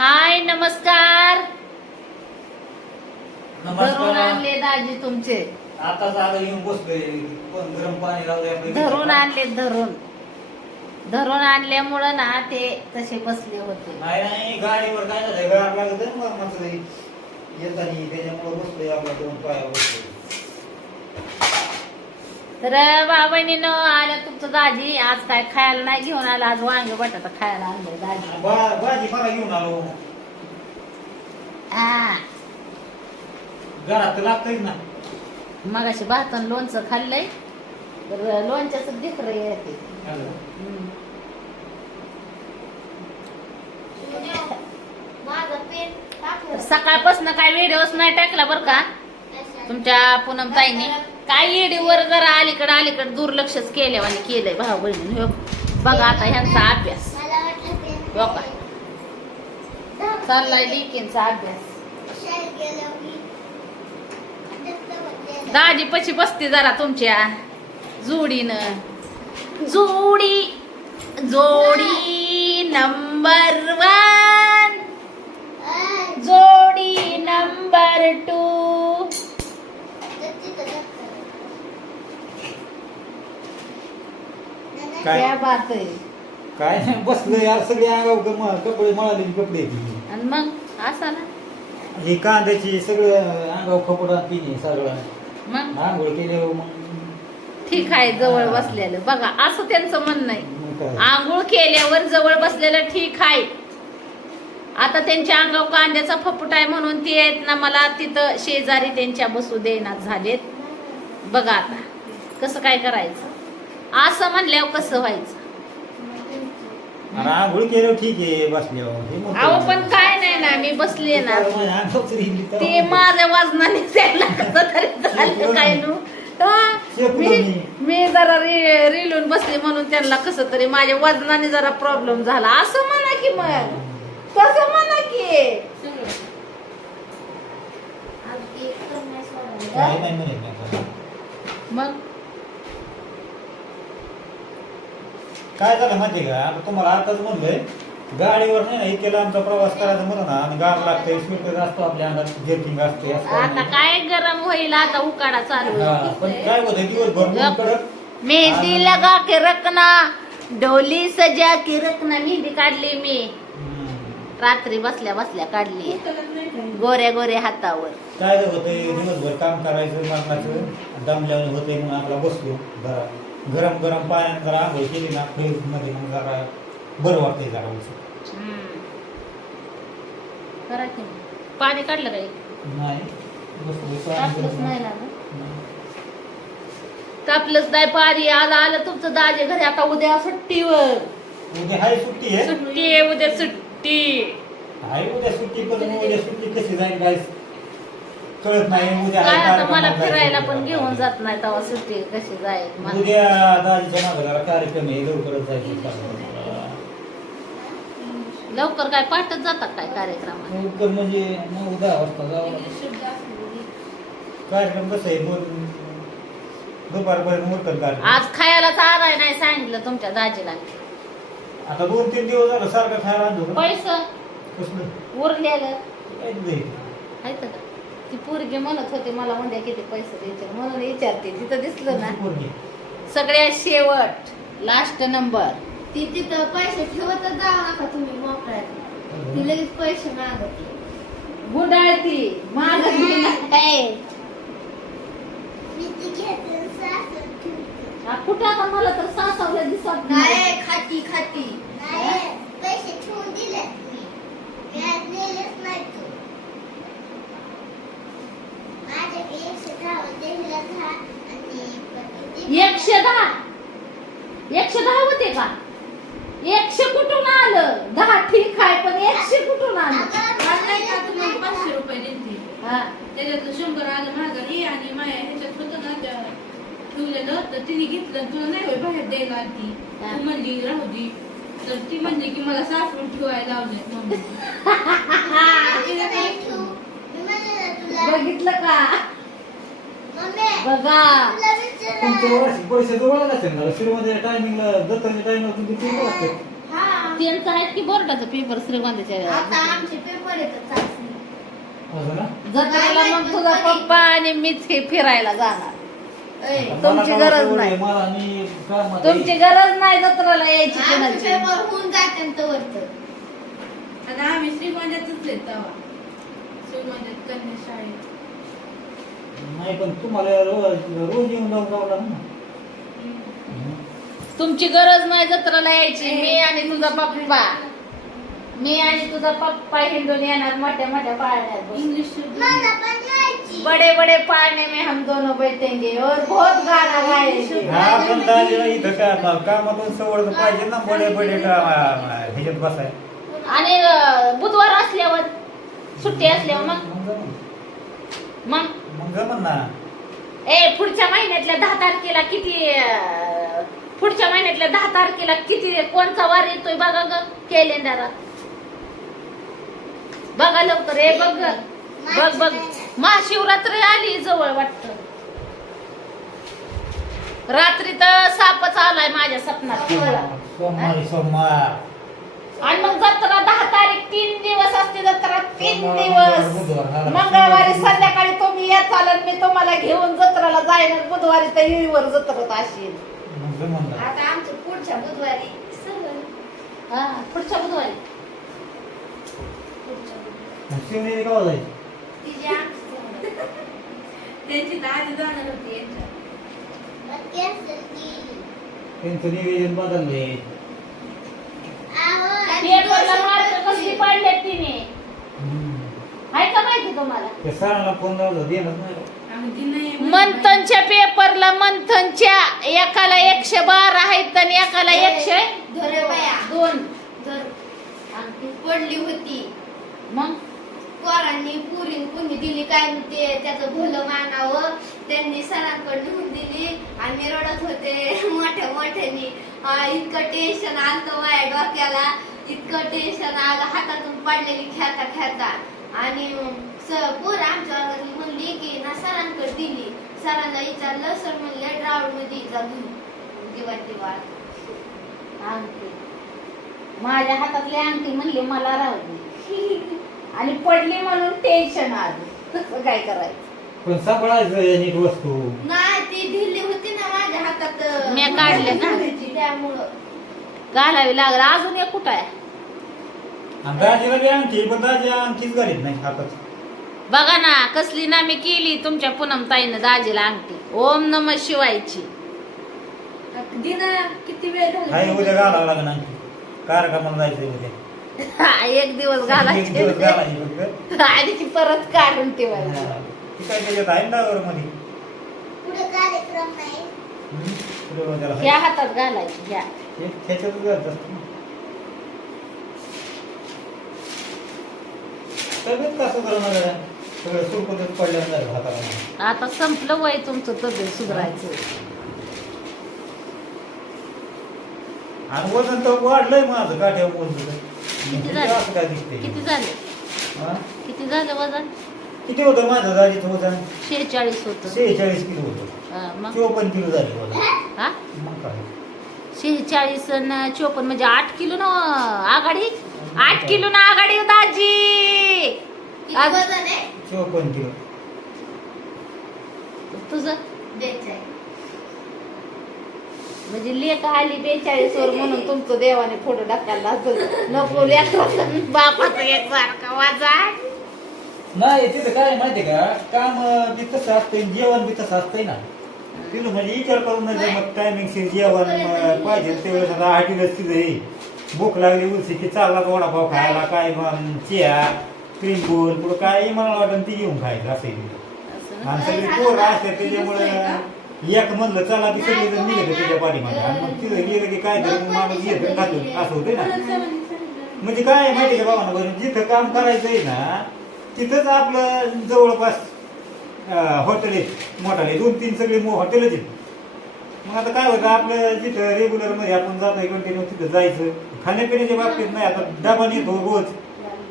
हाय नमस्कार. धरून नमस्कार आणले दाजी तुमचे. आता झालं येऊन बसलोय. पण गरम पाणी लावलंय आपल्या धरून आणले धरून. धरून आणल्यामुळं ना ते तसे बसले होते. नाही नाही गाडीवर काय झालंय? गाड लागत मग येतानी त्याच्यामुळे बसलोय आपल्या दोन पाया बसलोय. तर बाबाईनं आल्या तुमचं दाजी. आज काय खायला नाही घेऊन आला. आज वांगे बटाटा खायला आणले दाजी. घेऊन आलो. हा घरात तर लागतच ना. मग अशी भातन लोणचं खाल्लंय. तर लोणच्याच दिखर येते. हम्म. तर सकाळपासून काय व्हिडिओच नाही टाकला बर का? तुमच्या पूनम ताईने. काय येडीवर जरा अलीकडे अलीकडे दुर्लक्षच केलं आणि केलंय भाऊ बहिणी बघा. आता ह्यांचा अभ्यास. हो का? चाललाय लिखींचा अभ्यास. दाजी पशी बसते जरा तुमच्या जोडीनं. जोडी जोडी नंबर वन. जोडी नंबर टू. काय? बात आहे. काय? नाही बसलोय यार सगळे अंगावर म- कपडे मळाले कपडे आणि मग? असा ना. हे कांद्याची सगळं अंगावर कपडा तिने सगळं मग? आंघोळ केल्यावर मग. ठीक आहे जवळ बसलेलं. बघा असं त्यांचं म्हणणं आहे. मग काय? आंघोळ केल्यावर जवळ बसलेलं ठीक आहे. आता त्यांच्या अंगावर कांद्याचा फपुट आहे म्हणून ते आहेत ना मला तिथं शेजारी त्यांच्या बसू देण्यात झालेत. बघा आता कसं काय करायचं? असं म्हणल्यावर कसं व्हायचं? आणि आंघोळ केल्यावर ठीक आहे बसल्यावर. हे मोठं अहो. पण काय नाही ना मी बसले ना. माझ्या अंगावर तर- ते माझ्या वजनाने त्याला कसं तरी झालं काय नु? हा, मी मी जरा रि- रिलून बसले म्हणून त्यांना कसं तरी माझ्या वजनाने जरा प्रॉब्लेम झाला. असं म्हणा की मग. तसं म्हणा की. काय नाही म्हणत नाही. आता. मग? काय झालं माहिती का आता तुम्हाला आताच म्हणलोय गाडीवर नाही ना लांबचा प्रवास करायचा म्हणून ना आणि गाड लागते स्वेटर असतो आपल्या अंगात जर्किंग असते असं आता. काय गरम होईल आता उकाडा चालू हा, आहे. पण काय होतं दिवसभर ऊन कडक मेहंदी लगा के रखना ढोली सजा के रखना मेहंदी काढली मी हम्म. रात्री बसल्या बसल्या काढली गोऱ्या गोऱ्या हातावर काय होतंय दिवसभर काम करायचं मरणाचं दमल्याने होतंय म्हणून आपला बसलो जरा गरम गरम पाण्यात जरा आंघोळ केली ना फ्रीजमध्ये मग जरा बरं वाटतंय जरा. करा की. पाणी काढलं काही नाही बसलोय तापलंच नाही गरम. ना गं? नाही. तापलंच नाही पाणी आलं आलं तुमचं दाजे घरी आता उद्या सुट्टीवर उद्या हाय सुट्टी आहे सुट्टी आहे उद्या सुट्टी हाय उद्या सुट्टी पण उद्या सुट्टी कशी जाईल काय कळत नाही उद्या काय हाय आता कार्यक्रम मला. फिरायला पण घेऊन जात नाही तेव्हा सुट्टी कशी जाईल मला. उद्या दाजीच्या कार्यक्रम आहे लवकरच जायचं लवकर काय पाठच जातात काय कार्यक्रमात लवकर म्हणजे नऊ दहा वाजता जावं. कार्यक्रम कसं आहे दोन दुपारपर्यंत कार्यक्रम आज खायला चाराय नाही सांगितलं तुमच्या दाजीला आता दोन तीन दिवस झालं सारखं खायला आणतो का? पैसे कसलं उरलेलं? आहेत का ती पोरगी म्हणत होती मला उद्या किती पैसे द्यायचे? म्हणून विचारते तिथं दिसलं ना? पोरगी. सगळ्यात शेवट लास्ट नंबर ती तिथं पैसे ठेवतच जाऊ नका तुम्ही मोकळ्यात ती लगेच पैसे मागते. गुंडाळती मागती. नाही. ठेवते. कुठं आता मला तर सासवलं दिसत नाही. खाती खाती. नाही पैसे ठेवून दिले मी. मी आज नेलेच नाही तू माझ्याकडे एकशे दहा? एकशे दहा होते का? एकशे कुठून आलं? दहा ठीक आहे पण एकशे कुठून आलं? का तुम्हाला पाचशे रुपये हा. त्याच्यातलं शंभर आलं महागारी आणि माया ह्याच्यात होतं ना त्या ठेवलेलं तर तिने घेतलं तुला नाही होय बाहेर द्यायला आली. तू म्हणली राहू दे. तर ती म्हणली की मला सासरून ठेवायला लावले बघितलं का? बघा. तुमच्या वर्षी पैसे जवळ ना श्रीमध्ये टायमिंगला दत्ताच्या टायमिंगला तुमची हा. त्यांचं आहेत की बोर्डाचं पेपर श्रीगोंद्याच्या आता आमचे पेपर येतात चाचणी. असं ना? जत्रेला मग तुझा पप्पा आणि मीच हे फिरायला जाणार. ऐ, तुमची मला गरज काय नाही. मला मी कामात तुमची गरज नाही जत्रेला यायची आमचे कोणाची. पेपर होऊन जाते. आता आम्ही श्रीगोंद्यातच येत तेव्हा. श्रीगोंद्यात कन्या शाळेत. नाही पण तुम्हाला रोज रोज येऊन जाऊन जावं लागेल ना. तुमची गरज नाही जत्रेला यायची. मी आणि तुझा पप्पा. मी आणि तुझा पप्पा हिंदून येणार मोठ्या मोठ्या पाळण्यात. बसून. इंग्लिश मला पण यायची. बड़े बड़े पाळणे में हम दोनों बैठेंगे. और बहुत गाना गाएंगे हा पण दाजीला इथं काय आता कामातून सवड तर पाहिजे ना बडे बडे का- ह्याच्यात बसाय आणि अं, बुधवार असल्यावर सुट्टी असल्यावर मग. मग? मग ए पुढच्या महिन्यातल्या दहा तारखेला किती अं, पुढच्या महिन्यातल्या दहा तारखेला किती कोणता वार येतोय बघा ग कॅलेंडरात बघा लवकर ए बघ ग. बघ बघ. महाशिवरात्री आली जवळ वाटत. रात्री तर सापच आलाय माझ्या सपनात. पिवळा. सोमवारी सोमवार. आणि मग जत्रा दहा तारीख तीन दिवस असते जत्रा तीन सोमवार, दिवस. बुधवार. मंगळवारी संध्याकाळी चालत मी तुम्हाला घेऊन जत्राला जाईन बुधवारी तर येळीवर जत्रत असेल मग जमन ना आता आमचं पुढच्या बुधवारी हा पुढच्या बुधवारी पुढच्या बुधवारी. मग शिवनेरी केव्हा जायचं तिची आमची सगळं. त्यांची तर आधी जाणार होती यांच्या. त्यांचं निवेदन बदलले आहो, पेपरला मार्क कसली पाडले तिने हम्म. आहे का माहिती तुम्हाला? त्या सरांना फोन लावला देणार नाही. आम्ही ती नाही. मंथनच्या पेपरला मंथनच्या एकाला एकशे बारा आहेत आणि एकाला एकशे धरे बाया. दोन. धर. पडली होती. मग? पोरांनी पुरीन कुणी दिली काय ते त्याचं भलं मानावं. त्यांनी सरांकडे नेऊन दिली. आणि मी रडत होते मोठ्या मोठ्यानी. आ, इतकं टेन्शन आलं माझ्या डोक्याला. इतकं टेन्शन आलं हातातून पडलेली खेळता खेळता. आणि पोरं आमच्या वर्गातली म्हणली की ना सरांकडे दिली. सरांना विचारलं सर म्हणले ड्राउडमध्ये जा घेऊन. दिवा दिवा माझ्या हातातली अंगठी म्हणली मला राहू दे. आणि पडली म्हणून टेन्शन आलं. तसं काय करायचं? पण सांभाळायचं नीट वस्तू. नाही ती ढिल्ली होती ना माझ्या हातात. मी काढले ना. त्यामुळं. घालावी लागलं. अजून एक कुठं आहे? दाजीला बी आणखी पण दाजी आणखीच घालीत नाही हातात बघा ना कसली ना मी केली तुमच्या पूनम ताईनं दाजीला अंगठी. ओम नम शिवायची. दिना किती वेळ हाय झाला उद्या घालावं लागेल आणखी कार्यक्रमाला जायचं उद्या. एक दिवस एक दिवस घालायचे घालायची फक्त. आणि ती परत काढून ठेवायची. हा. ती काय त्याच्यात आहे ना डावर मध्ये पुढे कार्यक्रम नाही हम्म. पुढं त्याला ह्या आहे. हातात घालायची ह्या ते त्याच्यातच घालत असतं कसं करणार आहे? सगळं झालं हाताला आता संपलं वय तुमचं तब्येत सुधारायचं. आणि वजन तर वाढलंय माझं वजन. किती झालं? असं काय दिसतंय? किती झाले? किती झालं वजन? किती होतं माझं दाजीचं वजन? शेहेचाळीस होत. शेहेचाळीस किलो होतं. मग? चोपन्न किलो झाले वजन. हा? मग काय? शेहेचाळीस चोपन्न म्हणजे आठ किलो ना आघाडी? आठ किलो ना आघाडी हो दाजी किती आज- वजन आहे? चोपन्न किलो. तुझं? म्हणजे लेख आली बेचाळीस वर म्हणून तुमचं देवाने फोटो टाकायला नको लेकराचं बापाचं एक सारखा वाजा. नाही तिथं काय माहितीये का? काम बी तसं असतंय जेवण बी तसं असतंय ना. तिथं म्हणजे विचार करून मग टायमिंग जेवण पाहिजे तेवढं आता हॉटेलच तिथं हे. भूक लागली उलसी की चालला वडापाव खायला काय चिया क्रीम बोल पुढं काय मला वाटतं ती घेऊन खायचं असं आहे. आणि सगळी पोरं असतात त्याच्यामुळे एक म्हणलं चला की सगळे जण निघते त्याच्या पाठीमागे. आणि मग तिथं गेलं की काय तरी माणूस येतो खातो असं होतंय ना. म्हणजे काय आहे माहिती का बाबा बरं जिथं काम करायचंय ना तिथंच आपलं जवळपास हॉटेल आहेत मोठाले दोन तीन सगळे हॉटेलच आहेत. मग आता काय होतं आपलं जिथं रेग्युलरमध्ये आपण जातोय कंटिन्यू तिथं जायचं. खाण्यापिण्याच्या बाबतीत नाही आता डबा नेतो रोज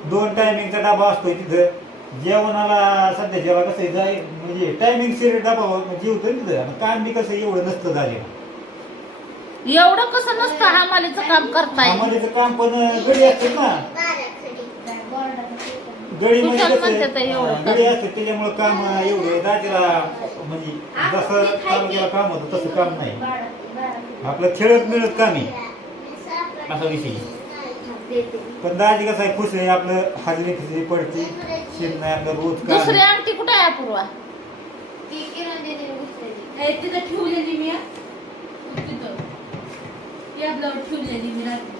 दोन टायमिंगचा डबा असतोय तिथं. जेवणाला सध्या जेव्हा कसं जाय म्हणजे टायमिंग शिर डबा जेवतो तिथं. आणि काम बी कसं एवढं नसतं झाले. एवढं कसं नसतं? हमालीचं काम करताय. आम्हाला काम पण गडी असते ना. गडी म्हणजे कुठं कसं म्हणतात ते एवढं आहे, गडी असते त्याच्यामुळे काम एवढं दाजीला म्हणजे जसं तालुक्याला काम होतं तसं काम नाही. आपलं खेळत मिळत काम आहे. असा विषय पण दाजी कसं आहे खुश आहे आपलं हाजरी खिजरी पडते शेत नाही आपलं रोज काम दुसरी कुठे आहे अपूर्वा ती किरण दीदीने घुसलेली. ए, तिथं ठेवलेली मी हा. तिथं. या ब्लाऊज ठेवलेली मी रात्री.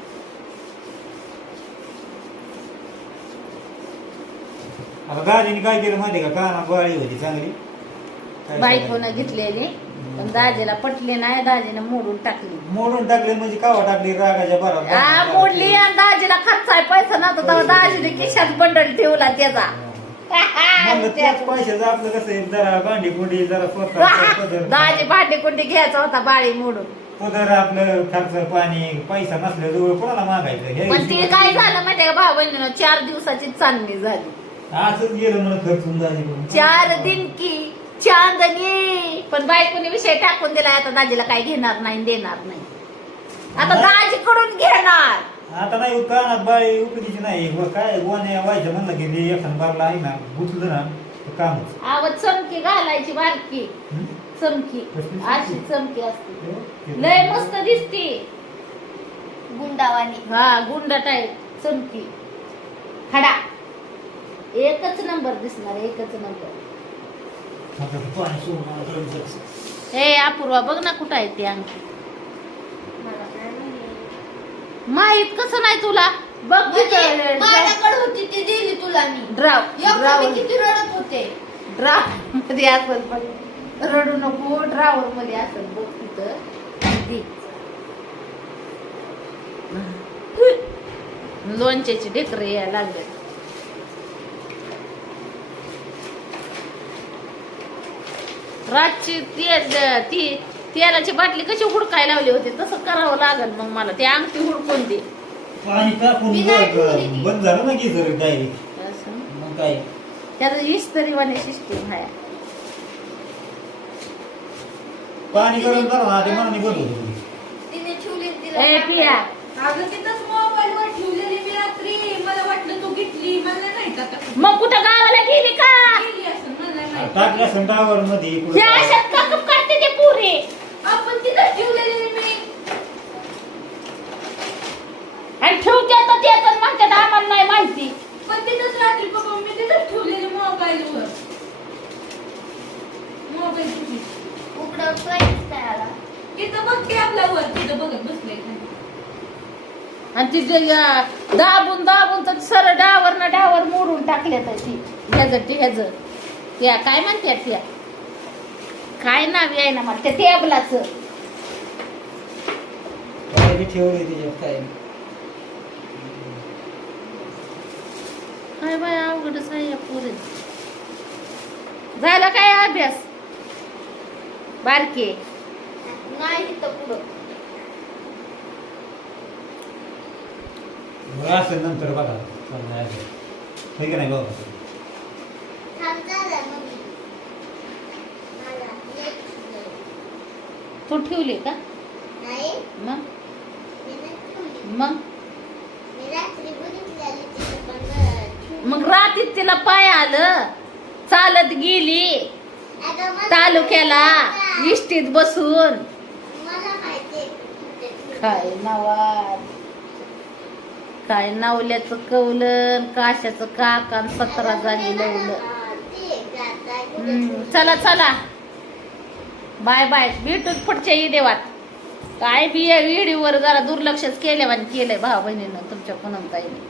आता दाजीने काय केलं माहिती का? कानात बाळी होती चांगली. काय बायकोनं सांगायचं? घेतलेली. पण दाजीला पटले नाही दाजीनं मोडून टाकली. मोडून टाकले म्हणजे कावा टाकली रागाच्या बरा आ, मोडली आणि दाजीला खर्च आहे पैसा नव्हता तेव्हा दाजीने खिशात बंडल ठेवला त्याचा. म्हणलं त्याच पैशाचं आपलं कसं आहे जरा भांडी कुंडी जरा स्वतः पदर. दाजी भांडी कुंडी घ्यायचा होता बाळी मोडून. पदर आपलं खर्च पाणी पैसा नसल्याजवळ कोणाला मागायचं? हे पण ती काय झालं माहितीये का भाऊ बहिणीनं? चार दिवसाची चांदणी झाली. असंच गेलं म्हणून खर्चून झाली चार दिन की चांदणी. पण बायकोने विषय टाकून दिलाय आता दाजीला काय घेणार नाही देणार नाही. आता नाही. दाजीकडून घेणार. आता नाही कानात बाळी उपदीची नाही. व काय? गोण्या व्हायचं म्हणलं की ते एखाद बारला आहे ना गुतलं ना तर कामच. आवत चमकी घालायची बारकी. हं? चमकी. कसली चमकी? अशी चमकी असते. ते- लय मस्त दिसती. गुंडावानी. हा गुंडा टाईप चमकी. खडा. एकच नंबर दिसणार एकच नंबर ए अपूर्वा बघ ना कुठं आहे ती काय माहीत. कसं नाही तुला? बघ म्हणजे माझ्याकडे होती ती दिली तुला मी. ड्राव एवढं मी किती रडत होते. ड्रावर मध्ये असेल रडू नको ड्रावर मध्ये असेल बघ तिथं. दे. लोणच्याची ढेकरे यायला लागले. रातची ते- ती तेलाची बाटली कशी हुडकाय लावली होती तसं करावं लागल मग मला. ती अंगठी हुडकून दे. पाणी टाकून मी नाही बघ, ठेवली ती. बंद झालं ना की जर डायरेक्ट असं? मग काय? त्याचं इस्तरी वाणी सिस्टीम आहे पाणी गरम झालं ना ते मनाने बंद होतं. तिने ठेवली तिला ए पिया. अगं तिथंच मोबाईल वर ठेवलेली मी रात्री मला वाटलं तू घेतली मला नाही माहीत आता मग कुठं गावाला गेली का गेली असं टाकल्या संडावर मध्ये हे कुठं काय. अशात का करते ते पुरे? आपण तिथंच ठेवलेली मी. आणि ठेवते तर ते तर म्हणतात आम्हाला नाही माहिती. पण तिथंच रात्री पप्पा मी तिथंच ठेवलेली मोबाईल वर मोबाईल तुझी उघडं काहीच नाही आला तिथं बघ की आपल्या वर तिथं बघत बसले आणि ती जे, अं, दाबून दाबून तर सर डावर ना डावर मोडून टाकले तर ती. ह्याच ह्याच. त्या काय म्हणतात त्या? काय नाव आहे ना मला त्या टेबलाच. काय बाय अवघडच आहे या पुरे झाला काय अभ्यास? बारके. नाही तिथं पुढं. बरं असेल नंतर बघा. असं. नाही बघा तू ठेवली का? मग. मग? रात्री. मग रात्रीत तिला पाय आलं. चालत गेली. तालुक्याला इष्टीत बसून. काय नावात काय नावल्याचं कवलं काशाचं काकान सतरा झाली लवलं. चला चला. Bye bye. भेटू पुढच्या देवात. काय बी व्हिडिओवर जरा दुर्लक्षच केलं आणि केलंय भाऊ बहिणीनं तुमच्या पुनमताईने.